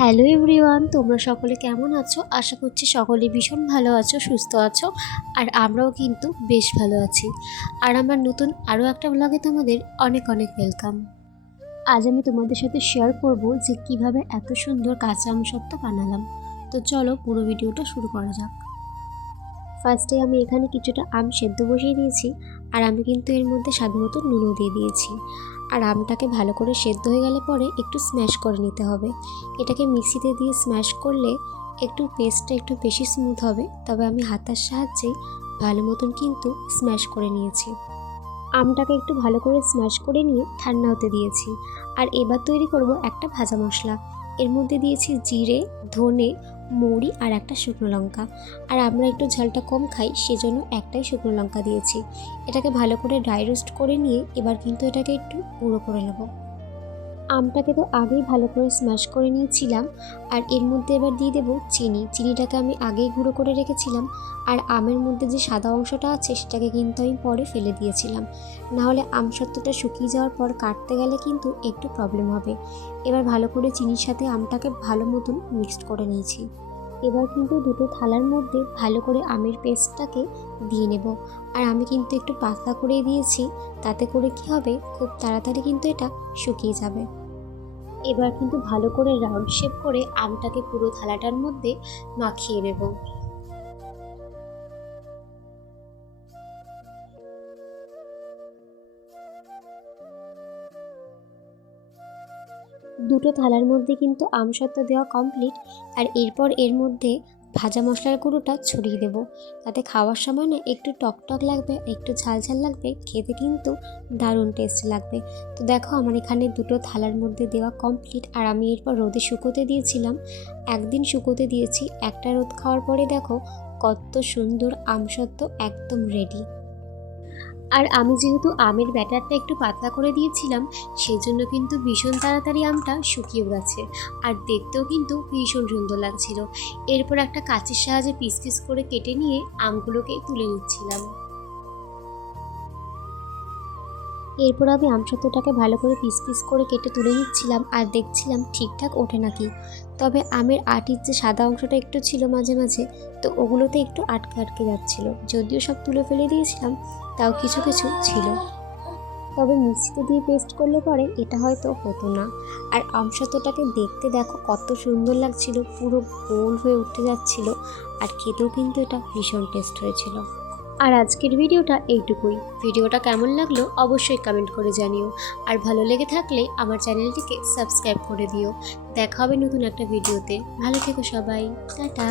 Hello everyone, তোমরা সকলে কেমন আছো? আশা করছি সকলে ভীষণ ভালো আছো, সুস্থ আছো, আর আমরাও কিন্তু বেশ ভালো আছি। আর আমার নতুন আরও একটা ব্লগে তোমাদের অনেক অনেক ওয়েলকাম আজ আমি তোমাদের সাথে শেয়ার করব যে কীভাবে এত সুন্দর কাঁচা আম সত্ত্ব বানালাম। তো চলো পুরো ভিডিওটা শুরু করা যাক। ফার্স্টে আমি এখানে কিছুটা আম সেদ্ধ বসিয়ে দিয়েছি, আর আমি কিন্তু এর মধ্যে স্বাদ মতো নুনও দিয়ে দিয়েছি। আর আমটাকে ভালো করে সেদ্ধ হয়ে গেলে পরে একটু স্ম্যাশ করে নিতে হবে। এটাকে মিক্সিতে দিয়ে স্ম্যাশ করলে একটু পেস্টটা একটু বেশি স্মুথ হবে, তবে আমি হাতার সাহায্যেই ভালো মতন কিন্তু স্ম্যাশ করে নিয়েছি। আমটাকে একটু ভালো করে স্ম্যাশ করে নিয়ে ঠান্ডা হতে দিয়েছি। আর এবার তৈরি করব একটা ভাজা মশলা। এর মধ্যে দিয়েছি জিরে, ধনে মৌরি আর একটা শুকনো লঙ্কা। আর আমরা একটু ঝালটা কম খাই, সেজন্য একটাই শুকনো লঙ্কা দিয়েছি। এটাকে ভালো করে ড্রাই রোস্ট করে নিয়ে এবার কিন্তু এটাকে একটু গুঁড়ো করে নেব। আমটাকে তো আগেই ভালো করে স্ম্যাশ করে নিয়েছিলাম, আর এর মধ্যে এবার দিয়ে দেবো চিনি। চিনিটাকে আমি আগেই গুঁড়ো করে রেখেছিলাম, আর আমের মধ্যে যে সাদা অংশটা আছে সেটাকে কিন্তু আমি পরে ফেলে দিয়েছিলাম। নাহলে আম সত্ত্বটা শুকিয়ে যাওয়ার পর কাটতে গেলে কিন্তু একটু প্রবলেম হবে। এবার ভালো করে চিনির সাথে আমটাকে ভালো মতন মিক্সড করে নিয়েছি। এবার কিন্তু দুটো থালার মধ্যে ভালো করে আমের পেস্টটাকে দিয়ে নেব। আর আমি কিন্তু একটু পাতলা করে দিয়েছি, তাতে করে কি হবে, খুব তাড়াতাড়ি কিন্তু এটা শুকিয়ে যাবে। এবার কিন্তু ভালো করে রাউন্ড শেপ করে আমটাকে পুরো থালাটার মধ্যে মাখিয়ে নেব। দুটো থালার মধ্যে কিন্তু আমসত্ত্ব দেওয়া কমপ্লিট আর এরপর এর মধ্যে ভাজা মশলার গুঁড়োটা ছড়িয়ে দেবো। তাতে খাওয়ার সময় না একটু টকটক লাগবে, একটু ঝাল ঝাল লাগবে, খেতে কিন্তু দারুণ টেস্ট লাগবে। তো দেখো আমার এখানে দুটো থালার মধ্যে দেওয়া কমপ্লিট আর আমি এরপর রোদে শুকোতে দিয়েছিলাম। একদিন শুকোতে দিয়েছি, একটা রোদ খাওয়ার পরে দেখো কত সুন্দর আমসত্ত্ব একদম রেডি আর আমি যেহেতু আমের ব্যাটারটা একটু পাতলা করে দিয়েছিলাম সেই জন্য কিন্তু ভীষণ তাড়াতাড়ি আমটা শুকিয়ে গেছে। আর দেখতেও কিন্তু ভীষণ সুন্দর লাগছিল। এরপর একটা কাচের সাহায্যে পিস পিস করে কেটে নিয়ে আমগুলোকে তুলে নিচ্ছিলাম। এরপর আমি আমসত্ত্বটাকে ভালো করে পিস পিস করে কেটে তুলে নিচ্ছিলাম আর দেখছিলাম ঠিকঠাক ওঠে নাকি। তবে আমের আটির যে সাদা অংশটা একটু ছিল মাঝে মাঝে, তো ওগুলোতে একটু আটকে আটকে যাচ্ছিল। যদিও সব তুলে ফেলে দিয়েছিলাম, তাও কিছু কিছু ছিল। তবে মিক্সিতে দিয়ে পেস্ট করলে পরে এটা হয়তো হতো না। আর আমসত্ত্বটাকে দেখতে দেখো কত সুন্দর লাগছিল, পুরো গোল হয়ে উঠে যাচ্ছিল। আর খেতেও কিন্তু এটা ভীষণ টেস্ট হয়েছিল। আর আজকের ভিডিওটা এইটুকুই। ভিডিওটা কেমন লাগল অবশ্যই কমেন্ট করে জানিও। আর ভালো লেগে থাকলে আমার চ্যানেলটিকে সাবস্ক্রাইব করে দিও। দেখা হবে নতুন একটা ভিডিওতে। ভালো থেকো সবাই। টাটা।